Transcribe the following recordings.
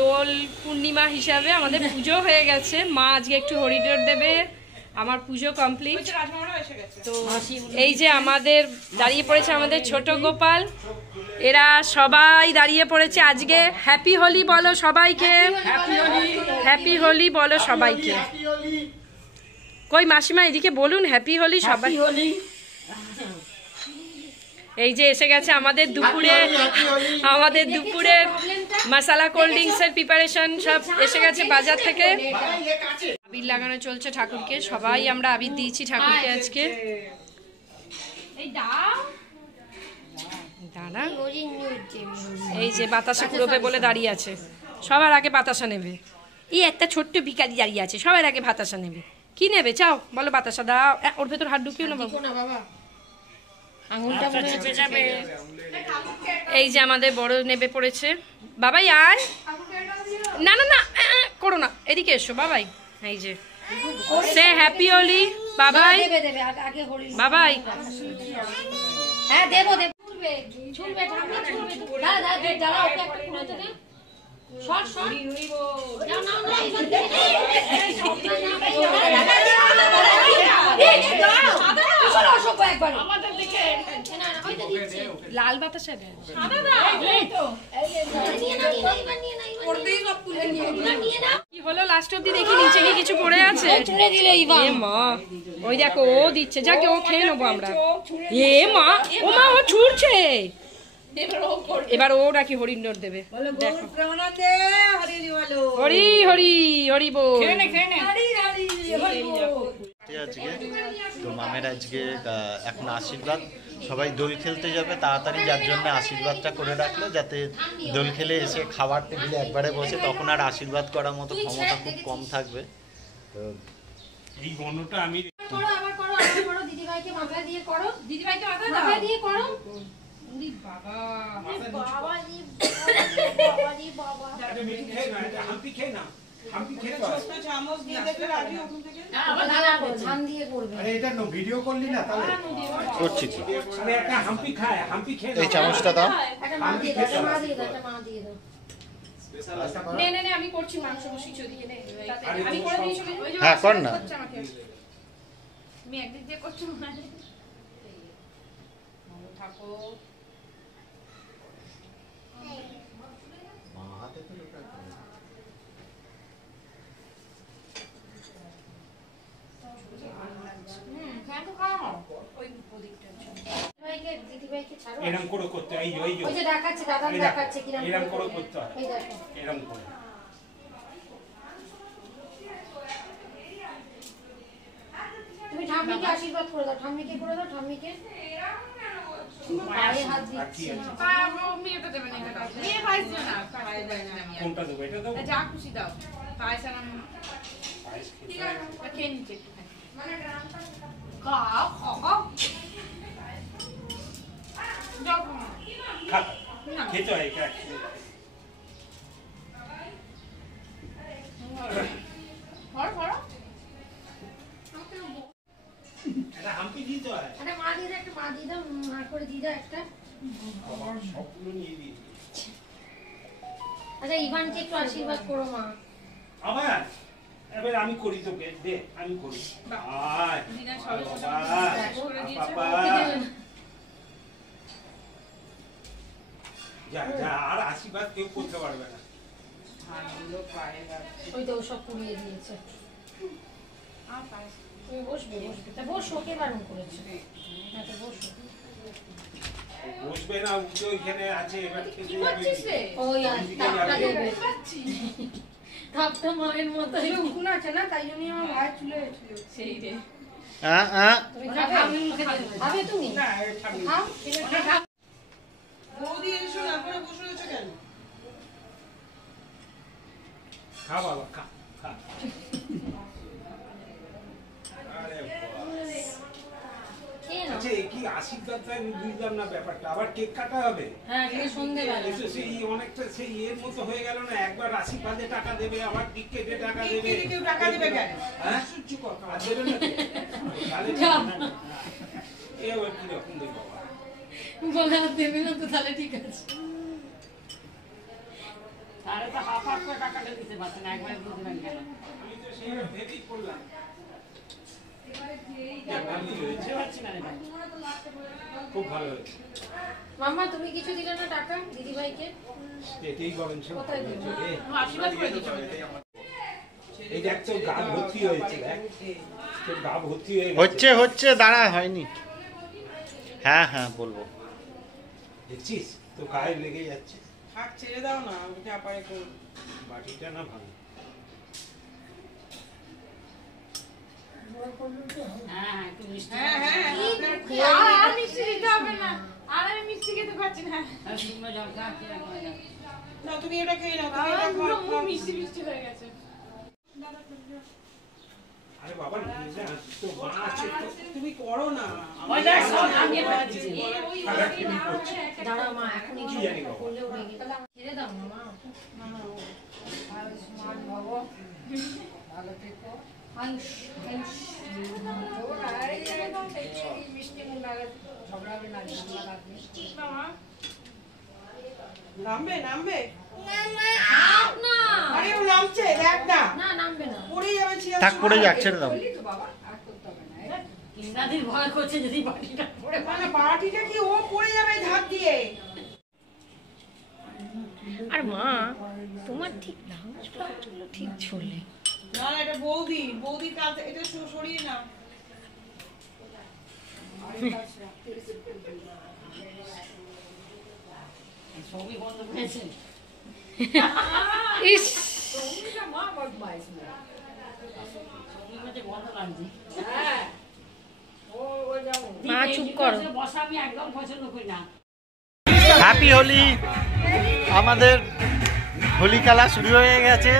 দোল পূর্ণিমা হিসাবে আমাদের পুজো হয়ে গেছে। মা আজকে একটু হরিদ্বার দেবে, আমার পুজো কমপ্লিট। তো এই যে আমাদের দাঁড়িয়ে পড়েছে আমাদের ছোট গোপাল, এরা সবাই দাঁড়িয়ে পড়েছে আজকে। হ্যাপি হোলি বলো সবাইকে, হ্যাপি হোলি বলো সবাইকে। কই মাসিমা এদিকে বলুন হ্যাপি হোলি সবাই। এই যে এসে গেছে আমাদের দুপুরে মশলা কোল্ড ড্রিঙ্কস এর প্রিপারেশন সব এসে গেছে বাজার থেকে। আবির লাগানো চলছে ঠাকুরকে, সবাই আমরা আবির দিয়েছি ঠাকুরকে আজকে। এই যে বাতাসা কুড়োবে বলে দাঁড়িয়ে আছে, সবার আগে বাতাসা নেবে। এই একটা ছোট্ট ভিখারি দাঁড়িয়ে আছে, সবার আগে বাতাসা নেবে। কি নেবে চাও বলো, বাতাসা দাও। ওর ভেতর হাত ঢুকিও না বাবা, আঙুলটা চেপে যাবে। এই যে আমাদের বড় নেবে পড়েছে। বাবাই আয়, না না না করো না, এদিকে এসো বাবাই। এই যে সে হ্যাপি হোলি বাবাই, বাবাই হ্যাঁ দেবো দেবো। লাল বাতাসা কি হলো লাস্ট অব্দি দেখি নিচে কি কিছু পড়ে আছে। মা ওই দেখো ও দিচ্ছে, যাকে ও খেয়ে নেবো আমরা। এ মা, ও মা ও ছুটছে, এবার ও নাকি হরিণর দেবে। হরি হরি হরি বল। আজকে তো মামের আজকে এখন আশীর্বাদ, সবাই দোল খেলতে যাবে তাড়াতাড়ি, যার জন্য আশীর্বাদটা করে রাখলো, যাতে দোল খেলে এসে খাবার টেবিলে একবারে বসে, তখন আর আশীর্বাদ করার মতো ক্ষমতা খুব কম থাকবে। তো এই গণটা আমি দিদিভাইকে মাথা দিয়ে করো, দিদিভাইকে মাথা দিয়ে করো। বাবা এই চামচটা দাও। আমি করছি মাংস বসিয়েছি ওদিকে, আমি করে দিয়েছি। হ্যাঁ কর না, আমি একদিক দিয়ে করছি। থাকো এরকম করে করতে হয়, এই যে দেখাচ্ছে দাদা দেখাচ্ছে কিরকম এরকম করে করতে হয়, এই দেখো এরকম করে। তুমি ঠাম্মিকে আশীর্বাদ করে দাও, ঠাম্মিকে করে দাও, ঠাম্মিকে পায়ে হাত দিচ্ছি। আমি এটা দেব না, এটা দাও। এই পায়েস দাও না, পায়ে দাও না। কোনটা দেব, এটা দেব, যা খুশি দাও। পায়েস আনাম, ঠিক আছে খেয়ে নিচে একটু খাই, মানে গ্রামটা খাও খাও যাও খা খেতে হয় এটা। ফড় ফড় এটা হাম্পি দিতে হয়। আরে মা দিয়ে দাও, একটা মা দিয়ে দাও, মা করে দিয়ে দাও একটা। আমার সবগুলো নিয়ে দিই। আচ্ছা ইভানকে একটু আশীর্বাদ করো মা। আবার এবার আমি করি, তোকে দে আমি করি। আয় দিনা সবাই করে দিয়েছে। যা যা, আর আশীর্বাদ কেউ করতে পারবে না। ওই তো সব পুড়িয়ে দিয়েছে। তুমি বসবে, বসবে তা বসো, কে বারণ করেছে? হ্যাঁ তো বসো। বসবে না, উঠে ওইখানে আছে, এবার খেতে যাবে। ওই টাপটা দেবে, টাপটা মায়ের মতো উকুন আছে না, তাই জন্যই আমার ভাই চলে গেছিল। সেই রে তুমি খাবে তুমি না, খাও খাও। বৌদি এসো না, পরে বসে রয়েছে কেন? খা বাবা খা খা। আচ্ছা কি আশীর্বাদটা আমি বুঝলাম না ব্যাপারটা, আবার কেক কাটা হবে? হ্যাঁ সন্ধ্যেবেলা সেই অনেকটা সেই এর মতো হয়ে গেল না, একবার আশীর্বাদে টাকা দেবে, আবার টিকেটে টাকা দেবে। কেউ টাকা দেবে কেন? হ্যাঁ আর দেবে না তাহলে এই আবার কি রকম দেবো বলে আর দেবে না তো, তাহলে ঠিক আছে। খুব ভালো হয়েছে। মাম্মা তুমি কিছু দিলে না টাকা দিদি ভাইকে? এটাই বলেন সব। কোথায় দিলে? আশীর্বাদ করে দিচ্ছি। এই দেখ তো গা ভর্তি হয়েছে, দেখ তোর গা ভর্তি হয়ে গেছে। হচ্ছে হচ্ছে দাঁড়া, হয়নি। হ্যাঁ হ্যাঁ বলবো। দেখছিস তো গায়ে লেগে যাচ্ছে। হাত ছেড়ে দাও না, ওকে আপারে করো। বাটিটা না ভাঙো। হ্যাঁ হ্যাঁ আর মিষ্টি দিতে হবে না, আর আমি মিষ্টি খেতে পারছি না। না তুমি এটা খেয়ে নাও, তুমি এটা খাও, খাও। মিষ্টি মিষ্টি হয়ে গেছে। আরে বাবা নিজে তো মা আছে তো। তুমি করো না। দাঁড়াও মা, এখন কি জানি বাবা। করলেও হয়ে গেল। ছেড়ে দাও না মা। আয়ুষ্মান ভব, ভালো থেকো। আয়ুষ আয়ুষ মিষ্টি মুখ লাগাতে ঝগড়াবে না, ঝগড়া লাগবে। নামবে নামবে। না আরে ও নামছে, দেখ না। না নামবে না। পড়ে যাবে ছিয়া। থাক পড়ে যাক, ছেড়ে দাও। বললি তো বাবা, আর করতে হবে না। ইন্দ্রাদির ভয় করছে যদি বাটিটা পড়ে। মানে বাটিটা কি ও পড়ে যাবে ধাপ দিয়ে। আর মা তোমার ঠিক না, ঠিক চলে। না এটা বৌদি, বৌদির কাজ, এটা সরিয়ে নাও। ছবি বন্ধ করেছে। ইস মা চুপ করো। বসা আমি একদম পছন্দ করি না। হ্যাপি হোলি। আমাদের হোলি খেলা শুরু হয়ে গেছে।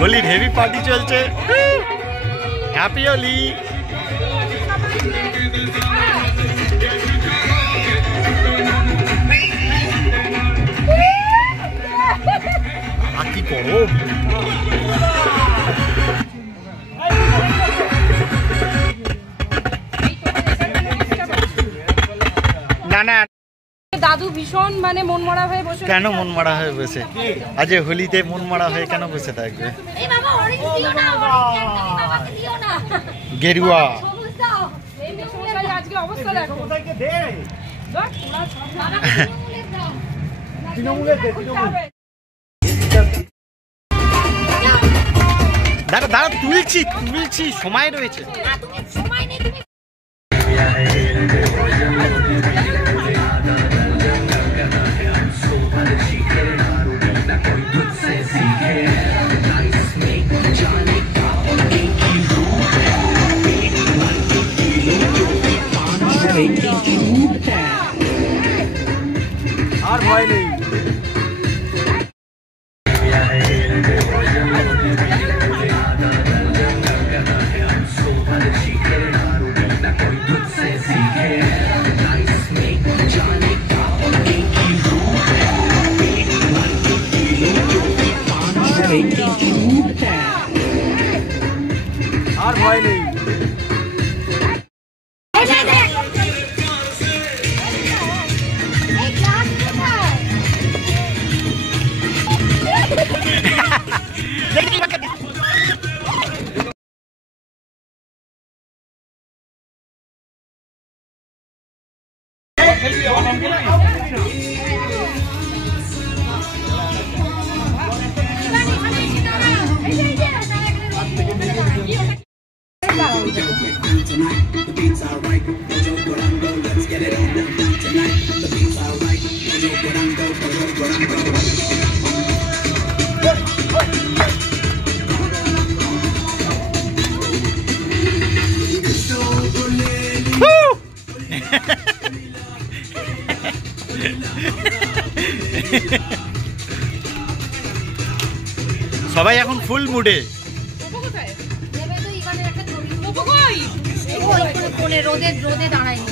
হোলির হেভি পার্টি চলছে। হ্যাপি হোলি। কি করো না না, দাদু ভীষণ মানে মন মরা হয়ে বসে। কেন মন মারা হয়ে বসে? আজ হোলিতে মন মারা হয়ে কেন বসে থাকবে? এই বাবা অরেঞ্জ দিও না, অরেঞ্জ একদমই বাবাকে দিও না। গেরুয়া সবুজ দাও। এই মেশিনের আজকে অবস্থা দেখো। কোথায়কে দে। দেখ পুরা সব বাবাকে তৃণমূলের দাও। তৃণমূলের দে, তৃণমূল। দাঁড়া দাঁড়া, তুলছি তুলছি, সময় রয়েছে। তুমি সময় নেই, তুমি আর ভয় নেই। আর ভয় নেই। সবাই এখন ফুল মুডে। রোদে রোদে দাঁড়ায়নি।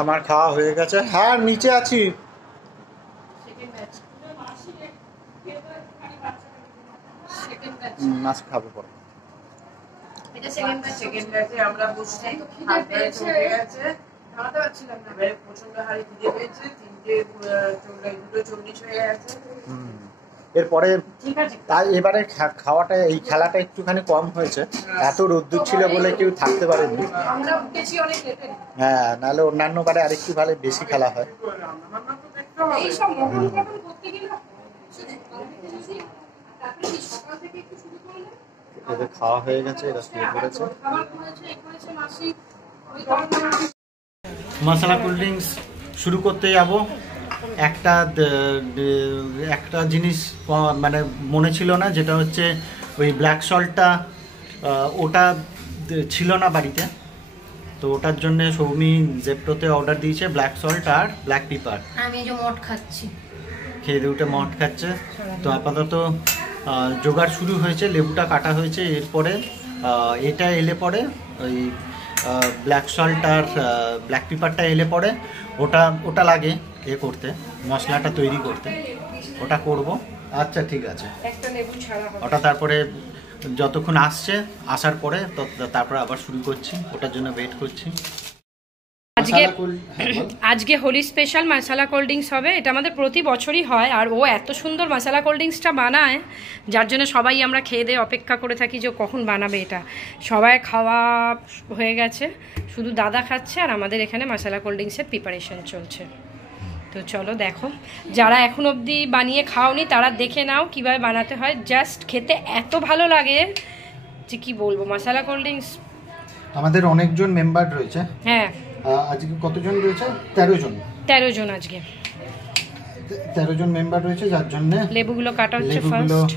আমার খাওয়া হয়ে গেছে। হ্যাঁ নিচে আছি। মাছ খাবো পরে। আমরা বসছি, হাত ধরে চলে গেছে, খাওয়াতে পারছিলাম না, প্রচন্ড হাড়ি খিদে পেয়েছে, 2:40 হয়ে গেছে। এরপরে ঠিক আছে, তাই এবারে খাওয়াটা এই খেলাটা একটুখানি কম হয়েছে, এত রোদ্দুর ছিল বলে কেউ থাকতে পারেনি। আমরা উঠেছি অনেক লেটে। হ্যাঁ, নাহলে অন্যান্য বারে আরেকটু ভালো বেশি খেলা হয়। এই সব মহল গঠন করতে গেলে সকাল থেকে একটু শুরু করলে এদের খাওয়া হয়ে গেছে, এরা শুয়ে পড়েছে। খাবার করেছে মাসি, ওই মশলা কোল্ড ড্রিঙ্কস শুরু করতে যাব। একটা জিনিস মানে মনে ছিল না, যেটা হচ্ছে ওই ব্ল্যাক সল্টটা, ওটা ছিল না বাড়িতে, তো ওটার জন্য সৌমি জেপ্টোতে অর্ডার দিয়েছে ব্ল্যাক সল্ট আর ব্ল্যাক পেপার। আমি যে মট খাচ্ছি, খেয়ে দিয়ে উঠে মট খাচ্ছে। তো আপাতত জোগাড় শুরু হয়েছে, লেবুটা কাটা হয়েছে। এরপরে এটা এলে পরে ওই ব্ল্যাক সল্ট আর ব্ল্যাক পেপারটা এলে পরে ওটা লাগে এ করতে, মশলাটা তৈরি করতে, ওটা করব। আচ্ছা ঠিক আছে, একটা লেবু ছাড়া হবে ওটা তারপরে যতক্ষণ আসার পরে তারপরে আবার শুরু করছি, ওটার জন্য ওয়েট করছি। আজকে হোলি স্পেশাল মশলা কোল্ড ড্রিঙ্কস হবে। এটা আমাদের প্রতি বছরই হয়, আর ও এত সুন্দর মশলা কোল্ড ড্রিঙ্কসটা বানায়, যার জন্য সবাই আমরা খেয়ে দিয়ে অপেক্ষা করে থাকি যে কখন বানাবে এটা। সবাই খাওয়া হয়ে গেছে, শুধু দাদা খাচ্ছে, আর আমাদের এখানে মশলা কোল্ড ড্রিঙ্কসের প্রিপারেশন চলছে। তো চলো দেখো, যারা এখন অবধি বানিয়ে খাওনি তারা দেখে নাও কিভাবে বানাতে হয়। জাস্ট খেতে এত ভালো লাগে যে কি বলবো। মশলা কোল্ড ড্রিঙ্কস আমাদের অনেকজন মেম্বার রয়েছে। হ্যাঁ, আজকে কতজন রয়েছে? 13 জন। 13 জন আজকে 13 জন মেম্বার রয়েছে, যার জন্য লেবুগুলো কাটা হচ্ছে লেবুগুলো ফার্স্ট।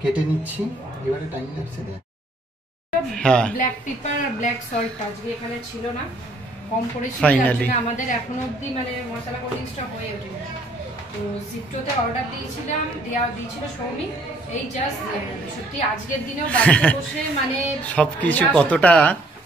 কেটে নিচ্ছি। এবারে টাইম লাগছে। হ্যাঁ, ব্ল্যাক পেপার আর ব্ল্যাক সল্ট আজকে এখানে ছিল না, কম পড়েছিল, Finally. আমাদের এখনো অবধি মানে মশলা কোল্ড ড্রিঙ্কসটা হয়ে ওঠেনি। তো জিপটোতে অর্ডার দিয়েছিল সৌমি, এই জাস্ট সত্যি আজকের দিনেও বাড়িতে বসে মানে সবকিছু কতটা,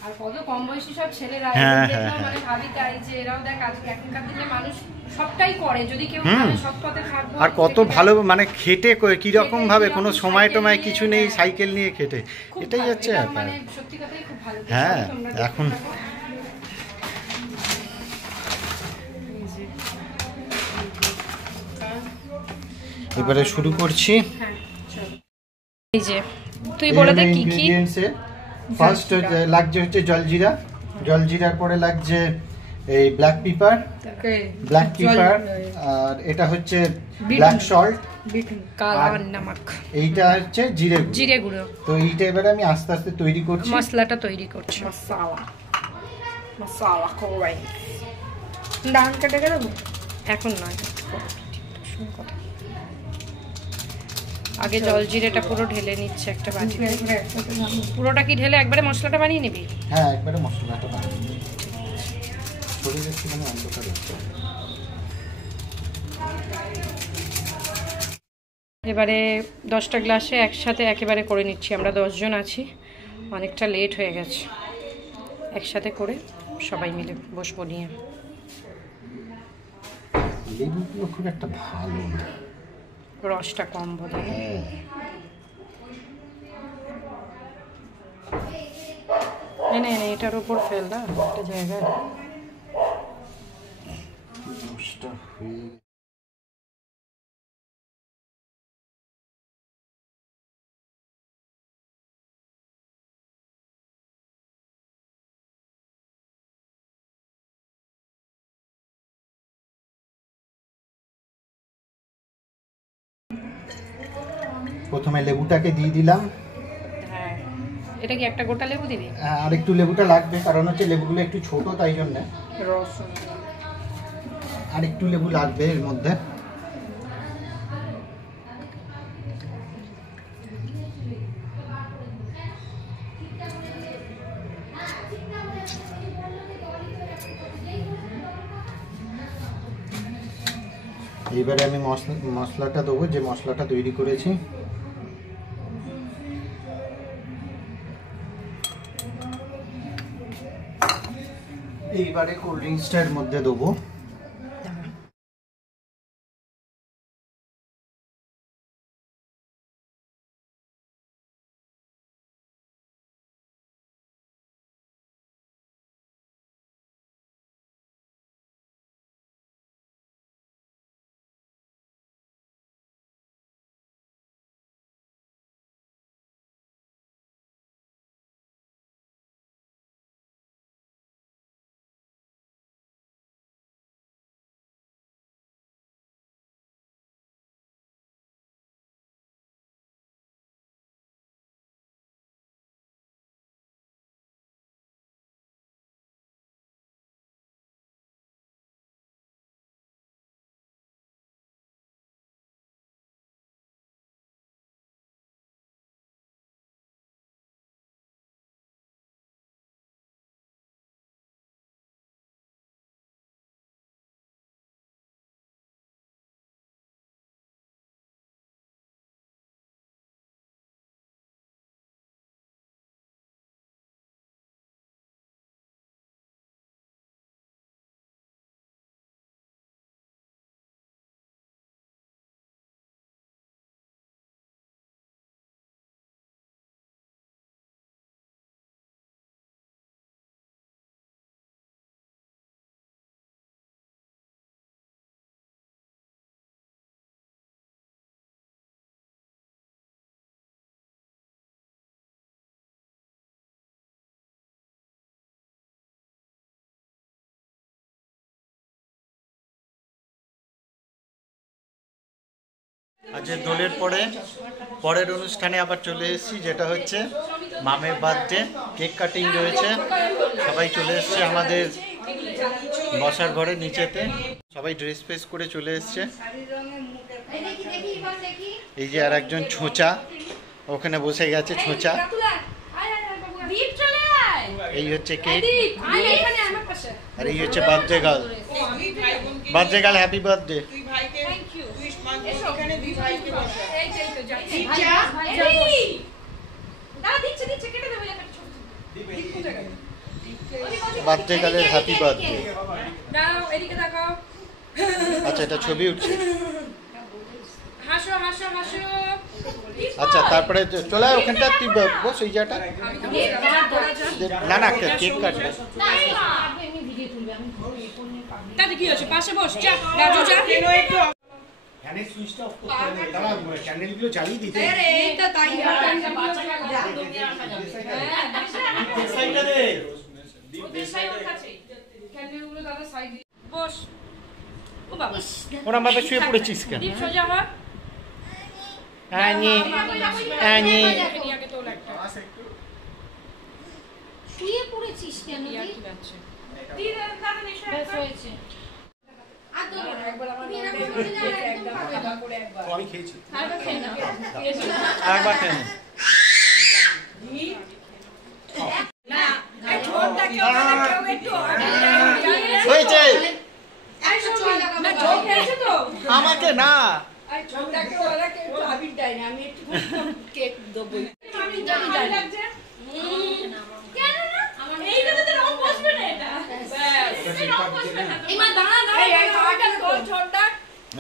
আর কত কম বয়সী সব ছেলেরা, হ্যাঁ, দেখলাম হ্যাঁ, মানে ভাবি তাই যে এরাও দেখ আজকে এখনকার দিনে মানুষ সবটাই করে, যদি কেউ ভাবে সৎ পথে থাকবো। আর কত ভালো মানে খেটে কিরকম ভাবে, কোনো সময় টময় কিছু নেই, সাইকেল নিয়ে খেটে, এটাই হচ্ছে ব্যাপার। মানে সত্যি কথাই খুব ভালো। হ্যাঁ, তোমরা এখন এবারে শুরু করছি। এই যে তুই বলে দে কি কি। ফার্স্ট লাগছে হচ্ছে জলজিরা, জলজিরার পরে লাগছে এই ব্ল্যাক পেপার, আর এটা হচ্ছে ব্ল্যাক সল্ট, কালা নমক, এইটা হচ্ছে জিরে গুঁড়ো। তো এইটা এবারে আমি আস্তে আস্তে তৈরি করছি, মশলাটা তৈরি করছি। মশলা কড়াই ডান কেটে গেল এখন নয়, আগে জল জিরেটা পুরো ঢেলে নিচ্ছে একটা বাটি। পুরোটা কি ঢেলে একবারে মশলাটা বানিয়ে নিবি? হ্যাঁ, একবারে মশলাটা বানিয়ে নিবি। শরীরে একটুখানি অন্ধকার হচ্ছে। এবারে 10টা গ্লাসে একসাথে একেবারে করে নিচ্ছি। আমরা 10 জন আছি, অনেকটা লেট হয়ে গেছে। একসাথে করে সবাই মিলে বসবো নিয়ে। লেবুগুলো খুব একটা ভালো না, রসটা কম বোধ হয়। এনে এটার উপর ফেল না একটা জায়গায়। প্রথমে লেবুটাকে দিয়ে দিলাম। হ্যাঁ, এটা কি একটা গোটা লেবু দিবি? আর একটু লেবুটা লাগবে, কারণ হচ্ছে লেবুগুলো একটু ছোট, তাই জন্য রস আর একটু লেবু লাগবে এর মধ্যে। এইবারে আমি মশলাটা দেবো, যে মশলাটা তৈরি করেছি। এইবারে কোল্ড ড্রিঙ্কসটার মধ্যে দেবো। আজ দোলের পরের অনুষ্ঠানে আবার চলে এসেছি, যেটা হচ্ছে মামের বার্থডে। কেক কাটিং রয়েছে, সবাই চলে এসছে আমাদের বসার ঘরে নিচেতে। সবাই ড্রেস ফ্রেস করে চলে এসছে। এই যে আর একজন ছোঁচা ওখানে বসে গেছে, ছোঁচা। এই হচ্ছে কেক, আর এই হচ্ছে birthday girl. Birthday girl, happy birthday. Birthday গার্লের হ্যাপি বার্থডে। আচ্ছা, এটা ছবি উঠছে। আচ্ছা, তারপরে চলে আয় ওখানটা, তুই বস ওই জায়গাটা। না না, কেক কাটবে। কি হচ্ছে, পাশে বস, যা রাজু যা। ফ্যানের সুইচটা অফ করতে হবে, দাঁড়া ক্যান্ডেলগুলো জ্বালিয়ে দিতে। এইটা তাই সাইডটা দে। ক্যান্ডেলগুলো দাদা সাইড বস। ও বাবা, ওরা মাপে শুয়ে পড়েছিস কেন? দীপ সোজা হ। আনি আনি আগে তোল একটা। শুয়ে পড়েছিস কেন? দি দাদা নেশা বেশ হয়েছে। আমি খেয়েছি। একবার খেয়ে নে। হয়েছে আমাকে না,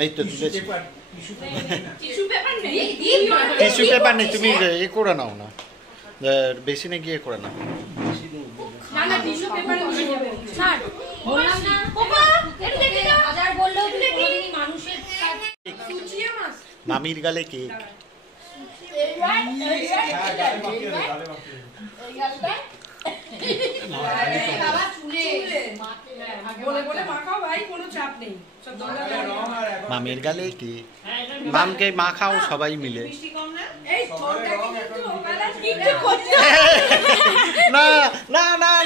এই তো তুলেছি। টিস্যু পেপার নেই, তুমি এ করে নাও না, বেসিনে গিয়ে করে নাও। মামির গালে কেক। মামের গালে কেক, মামকে মাখাও সবাই মিলে। না না না